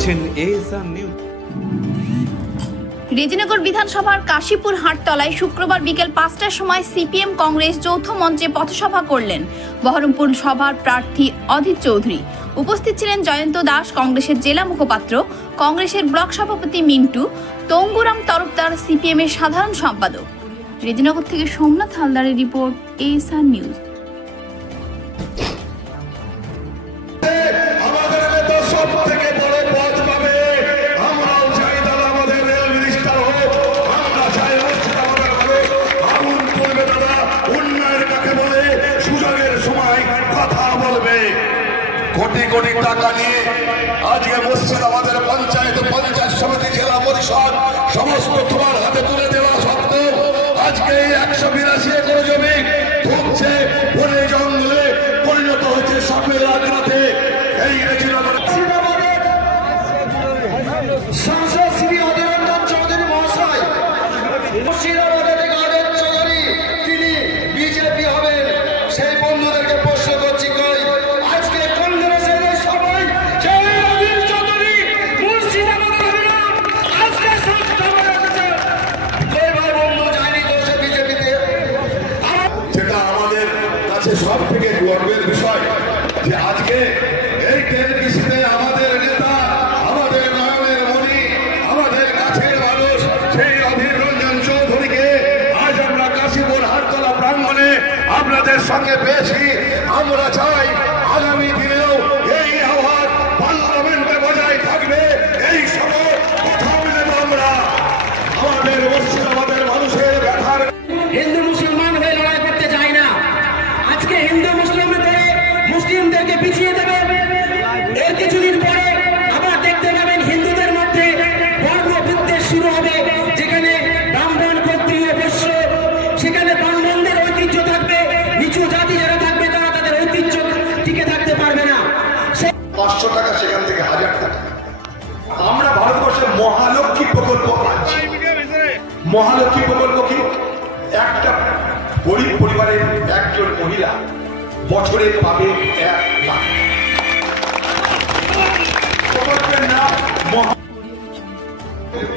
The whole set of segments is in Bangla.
দেখছেন এএসআর নিউজ। রেজিনগর বিধানসভার কাশীপুর হাটতলায় শুক্রবার বিকেল ৫টার সময় সিপিএম কংগ্রেস যৌথ মঞ্চে পথসভা করলেন বহরমপুর সভার প্রার্থী অধীর চৌধুরী। উপস্থিত ছিলেন জয়ন্ত দাস, কংগ্রেসের জেলা মুখপাত্র, কংগ্রেসের ব্লক সভাপতি মিন্টু, তঙ্গুরাম তরফদার, সিপিএম এর সাধারণ সম্পাদক। রেজিনগর থেকে সোমনাথ হালদারের report, ASR news. Crore crore টাকা নিয়ে আজকে মসজিদ আমাদের পঞ্চায়েত সমিতি জেলা পরিষদ সমস্ত তোমার হাতে তুলে দেওয়া সত্ত্বেও আজকে 182 একর জমি ধুঁকছে বনে জঙ্গলে পরিণত হচ্ছে সাপের রাজরাতে। এই সাংসদ শ্রী অধীর রঞ্জন চৌধুরী মহাশয়, মুর্শিদাবাদের অধীর চৌধুরী, তিনি বিজেপি হবেন। সেই বন্ধুদেরকে প্রশ্ন করছি, আজকে কংগ্রেসের সবাই সেই অধীর চৌধুরী মুর্শিদাবাদের আজকে ভাই বন্ধু যায়নি তো সে বিজেপিতে। যেটা আমাদের কাছে সব থেকে গর্বের বিষয় যে আজকে এই টেলিভিশনে আমাদের নেতা, আমাদের নয়নের মণি, আমাদের কাছের মানুষ সেই অধীর রঞ্জন চৌধুরীকে আজ আমরা কাশীপুর হাটতলা প্রাঙ্গণে আপনাদের সঙ্গে পেয়েছি। আমরা চাই আগামী দিনেও এই আহ্বান পার্লামেন্টে বজায় থাকবে। এই সময় কথা বলে আমরা আমাদের মুর্শিদাবাদের মানুষের ব্যথার হিন্দু মুসলমান হয়ে লড়াই করতে চাই না। আজকে হিন্দু মুসলিমদেরকে পিছিয়ে দেবে। এর কিছুদিন পরে আবার দেখতে পাবেন হিন্দুদের মধ্যে বর্ণ বিদ্বেষ শুরু হবে, যেখানে ব্রাহ্মণ ক্ষত্রিয় বৈশ্য, সেখানে ব্রাহ্মণদের ঐতিহ্য থাকবে, নিচু জাতি যারা থাকবে তারা তাদের ঐতিহ্য টিকে থাকতে পারবে না। 500 টাকা সেখান থেকে 1000 টাকা। আমরা ভারতবর্ষের মহালক্ষ্মী প্রকল্প পাচ্ছি। মহালক্ষ্মী প্রকল্প কি? একটা গরিব পরিবারের একজন মহিলা বছরে পাবে 1 লাখ। প্রকল্পের নাম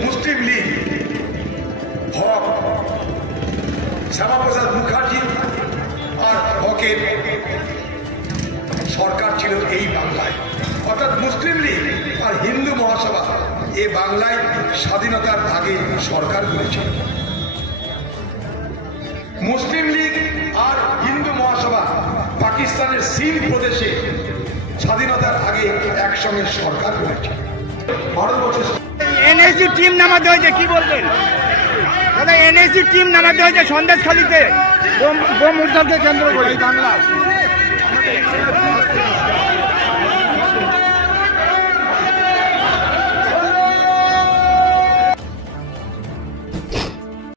মুসলিম লীগ, হক, শ্যামাপ্রসাদ মুখার্জি আর হকের সরকার ছিল এই বাংলায়, অর্থাৎ মুসলিম লীগ আর হিন্দু মহাসভা এ বাংলায় স্বাধীনতার আগে সরকার করেছিল। মুসলিম লীগ আর হিন্দু মহাসভা পাকিস্তানের সিন্ধ প্রদেশে স্বাধীনতার আগে একসঙ্গে সরকার করেছিল। ভারতবর্ষের এনএসজি টিম নামাতে হয়েছে, কি বলবেন দাদা? এনএসজি টিম নামাতে হয়েছে সন্দেশখালীতে বোম উদ্ধারকে কেন্দ্র করে বাংলা।